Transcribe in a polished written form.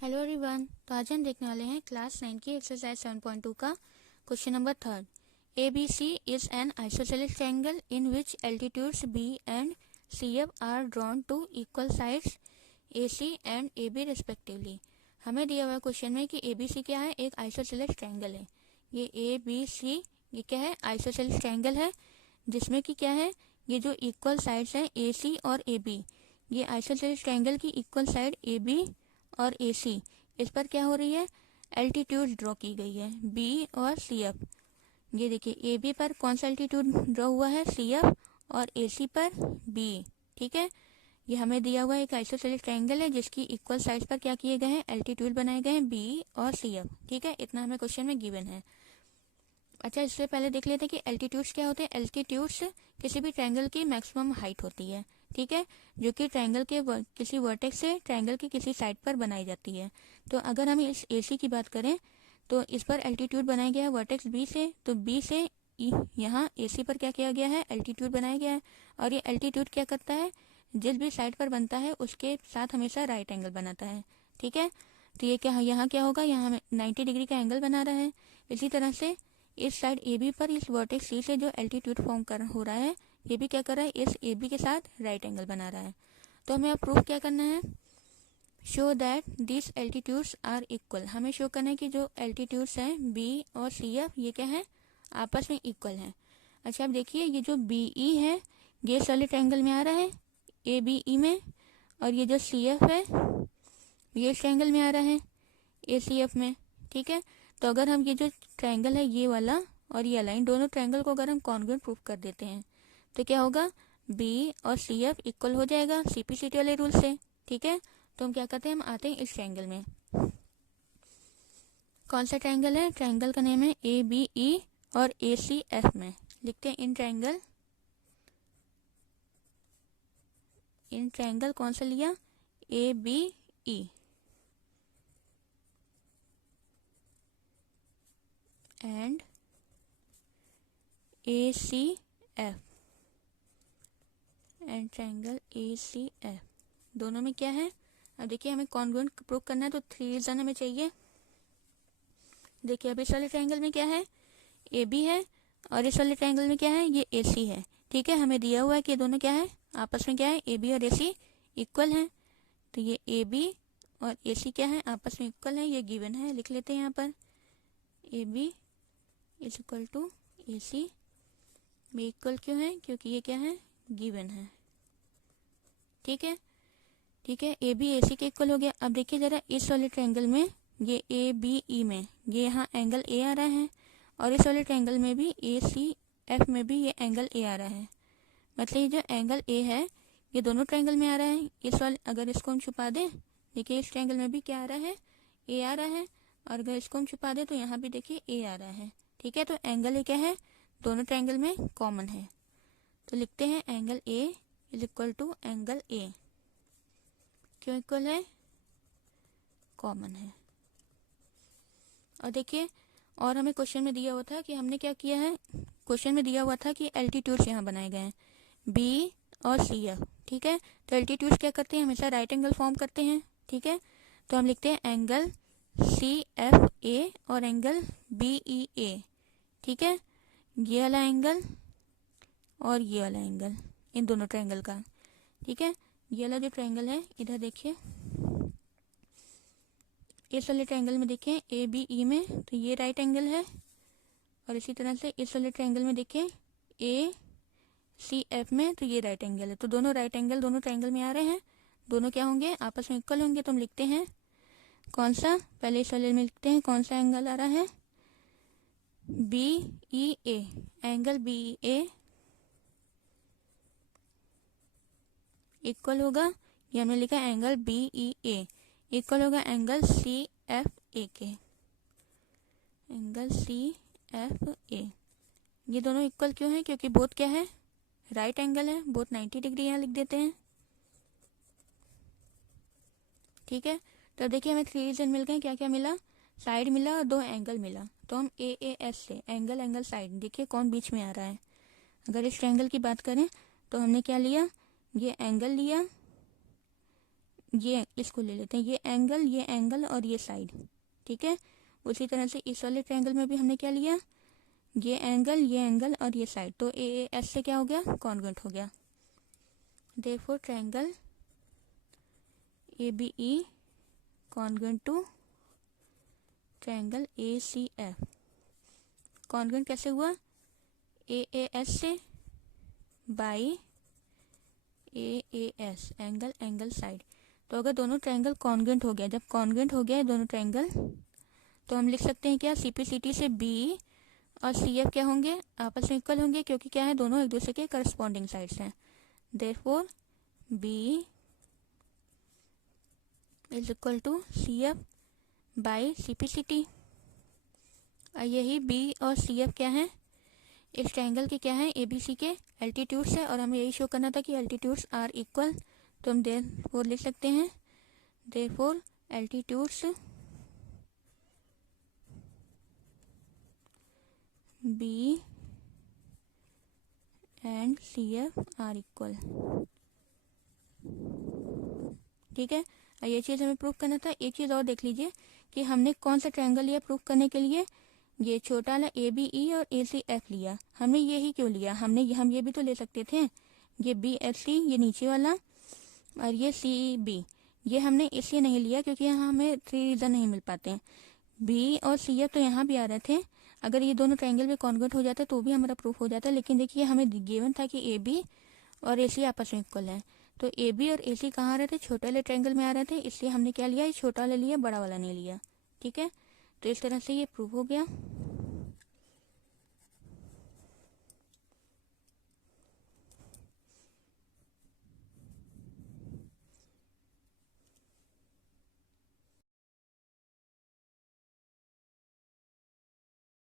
Hello everyone. तो आज हम देखने वाले हैं क्लास 9 की एक्सरसाइज 7.2 का question number 3। ABC is an isosceles triangle in which altitudes B and CF are drawn to equal sides AC and AB respectively. हमें दिया हुआ क्वेश्चन में कि ABC क्या है, एक आइसोसेलेस ट्रायंगल है। ये ABC ये क्या है, आइसोसेलेस ट्रायंगल है, जिसमें कि क्या है, ये जो इक्वल साइड्स हैं AC और AB, ये आइसोसेलेस ट्रायंगल की इक्वल साइड AB और AC, इस पर क्या हो रही है, एल्टीट्यूड ड्रॉ की गई है B और CF। ये देखिए AB पर कौन सा एल्टीट्यूड ड्रॉ हुआ है, CF, और AC पर B। ठीक है, ये हमें दिया हुआ एक आइसोसेलेस ट्रायंगल है जिसकी इक्वल साइड्स पर क्या किए गए हैं, एल्टीट्यूड बनाए गए हैं B और CF। ठीक है, इतना हमें क्वेश्चन में गिवन है। अच्छा, इससे पहले देख लेते हैं कि एल्टीट्यूड्स क्या होते हैं। एल्टीट्यूड्स किसी भी ट्रायंगल की मैक्सिमम हाइट होती है, ठीक है, जो कि ट्रायंगल के किसी वर्टेक्स से ट्रायंगल की किसी साइड पर बनाई जाती है। तो अगर हम इस AC की बात करें तो इस पर एल्टीट्यूड बनाया गया है वर्टेक्स B से, तो B से यहाँ AC पर क्या किया गया है, एल्टीट्यूड बनाया गया है। और ये एल्टीट्यूड क्या करता है, जिस भी साइड पर बनता है उसके साथ हमेशा राइट एंगल बनाता है। ठीक है, तो ये क्या, यहाँ क्या होगा, यहाँ हमें 90 डिग्री का एंगल बना रहा है। इसी तरह से इस साइड AB पर इस वर्टेक्स C से जो एल्टीट्यूड फॉर्म हो रहा है, ये भी क्या कर रहा है, इस AB के साथ राइट एंगल बना रहा है। तो हमें अब प्रूफ क्या करना है, show that this altitudes are equal. हमें शो करना है कि जो एल्टीट्यूड्स हैं B और CF, ये क्या है, आपस में इक्वल है। अच्छा, अब देखिए, ये जो BE है ये सॉलिड ट्रायंगल में आ रहा है ABE में, और ये जो CF है ये ट्रायंगल में आ रहा है ACF में। ठीक है, तो अगर हम ये जो ट्रायंगल है ये वाला और ये लाइन, दोनों ट्रायंगल को अगर हम कॉन्ग्रुएंट प्रूफ कर देते हैं तो क्या होगा, B और CF इक्वल हो जाएगा CP/CT वाले रूल से। ठीक है, तो हम क्या करते हैं, हम आते हैं इस ट्रायंगल में। कौन सा ट्रायंगल है, ट्रायंगल का नेम है ABE और ACF में लिखते हैं इन ट्रायंगल कौन सा लिया, ABE and ACF and triangle ACF, दोनों में क्या है। अब देखिए, हमें कॉन्ग्रुएंट प्रूव करना है तो 3 रीजन हमें चाहिए। देखिए, अब इस वाले ट्रायंगल में क्या है, AB है, और इस वाले ट्रायंगल में क्या है, ये AC है। ठीक है, हमें दिया हुआ है कि दोनों क्या है, आपस में क्या है, AB और AC इक्वल हैं। तो ये AB और AC क्या है, आपस में इक्वल है, ये गिवन है, लिख लेते हैं यहाँ पर AB is equal to AC। भी इक्वल क्यों है, क्योंकि ये क्या है, गिवन है। ठीक है, ठीक है, AB AC के इक्वल हो गया। अब देखिए जरा, इस वाले ट्रायंगल में ये ABE में ये यहाँ एंगल A आ रहा है, और इस वाले ट्रायंगल में भी ACF में भी ये एंगल A आ रहा है। मतलब ये जो एंगल A है ये दोनों ट्रायंगल में आ रहा है। इस वाले, अगर इसको हम छुपा दें, देखिए इस ट्रायंगल में भी क्या आ रहा है, A आ रहा है, और अगर इसको हम छुपा दें तो यहाँ भी देखिए A आ रहा है। ठीक है, तो एंगल A क्या है, दोनों ट्रायंगल में कॉमन है। तो लिखते हैं angle A is equal to angle A। क्यों इक्वल है, कॉमन है। और देखिए, और हमें क्वेश्चन में दिया हुआ था कि हमने क्या किया है, क्वेश्चन में दिया हुआ था कि एल्टीट्यूड्स यहाँ बनाए गए हैं B और CF। ठीक है, तो एल्टीट्यूड्स क्या करते हैं, हमेशा राइट एंगल फॉर्म करते हैं। ठीक है, तो हम लिखते हैं एंगल CFA और एंगल BEA। ठीक है, ये वाला एंगल और ये वाला एंगल, इन दोनों ट्रायंगल का। ठीक है, ये वाला जो ट्रायंगल है, इधर देखिए, इस वाले ट्रायंगल में देखें ABE में, तो ये राइट एंगल है, और इसी तरह से इस वाले ट्रायंगल में देखें ACF में, तो ये राइट एंगल है। तो दोनों राइट एंगल दोनों ट्रायंगल में आ रहे हैं, दोनों क्या होंगे, आपस में इक्वल होंगे। तो हम लिखते हैं कौन सा, पहले इस वाले में लिखते हैं कौन सा एंगल आ रहा है, BEA, एंगल BEA इक्वल होगा, ये हमने लिखा एंगल BEA इक्वल होगा एंगल CFA के, एंगल CFA। ये दोनों इक्वल क्यों है, क्योंकि बोथ क्या है, राइट एंगल है, बोथ 90 डिग्री यहाँ लिख देते हैं। ठीक है, तो देखिए हमें 3 रीजन मिल गए। क्या क्या मिला, साइड मिला और 2 एंगल मिला। तो हम AAS से एंगल साइड, देखिए कौन बीच में आ रहा है। अगर इस ट्रायंगल की बात करें तो हमने क्या लिया, ये एंगल लिया ये इसको ले लेते हैं, ये एंगल और ये साइड, ठीक है। उसी तरह से इस वाले ट्रायंगल में भी हमने क्या लिया, ये एंगल और ये साइड, तो ए एस से क्या हो गया, कॉन्ग्रुएंट हो गया। Therefore triangle A B E congruent to triangle A C F. Congruent कैसे हुआ, ए एस से by A S, angle side. तो अगर दोनों ट्रायंगल कॉन्ग्रुएंट हो गया, जब कॉन्ग्रुएंट हो गया दोनों ट्रायंगल, तो हम लिख सकते हैं क्या, सीपीसीटी से बी और सी एफ क्या होंगे, आपस में इक्वल होंगे, क्योंकि क्या है, दोनों एक दूसरे के करस्पॉन्डिंग साइड्स हैं। Therefore B is equal to C F by CPCT. यही बी और सी एफ क्या है, इस ट्रायंगल के क्या है, एबीसी के एल्टीट्यूड्स है, और हमें यही शो करना था कि एल्टीट्यूड्स आर इक्वल। तो हम देयरफॉर लिख सकते हैं, therefore altitudes B and C F are equal, ठीक है। ये चीज़ हमें प्रूफ करना था। एक चीज़ और देख लीजिए कि हमने कौन सा ट्रायंगल लिया प्रूफ करने के लिए, ये छोटा वाला ए बी ई और ए सी एफ लिया। हमने ये ही क्यों लिया, हम ये भी तो ले सकते थे, ये बी एफ सी ये नीचे वाला और ये सी बी, ये हमने इसलिए नहीं लिया क्योंकि यहाँ हमें 3 रीज़न नहीं मिल पाते हैं। बी और सी एफ तो यहाँ भी आ रहे थे, अगर ये दोनों ट्रायंगल भी कॉन्वर्ट हो जाता तो भी हमारा प्रूफ हो जाता, लेकिन देखिए हमें गिवन था कि ए बी और ए सी आपस में इक्वल है। तो ए बी और ए सी कहाँ आ रहे थे, छोटे वाले ट्रायंगल में आ रहे थे, इसलिए हमने क्या लिया, ये छोटा वाला लिया, बड़ा वाला नहीं लिया, ठीक है। तो इस तरह से ये प्रूफ हो गया।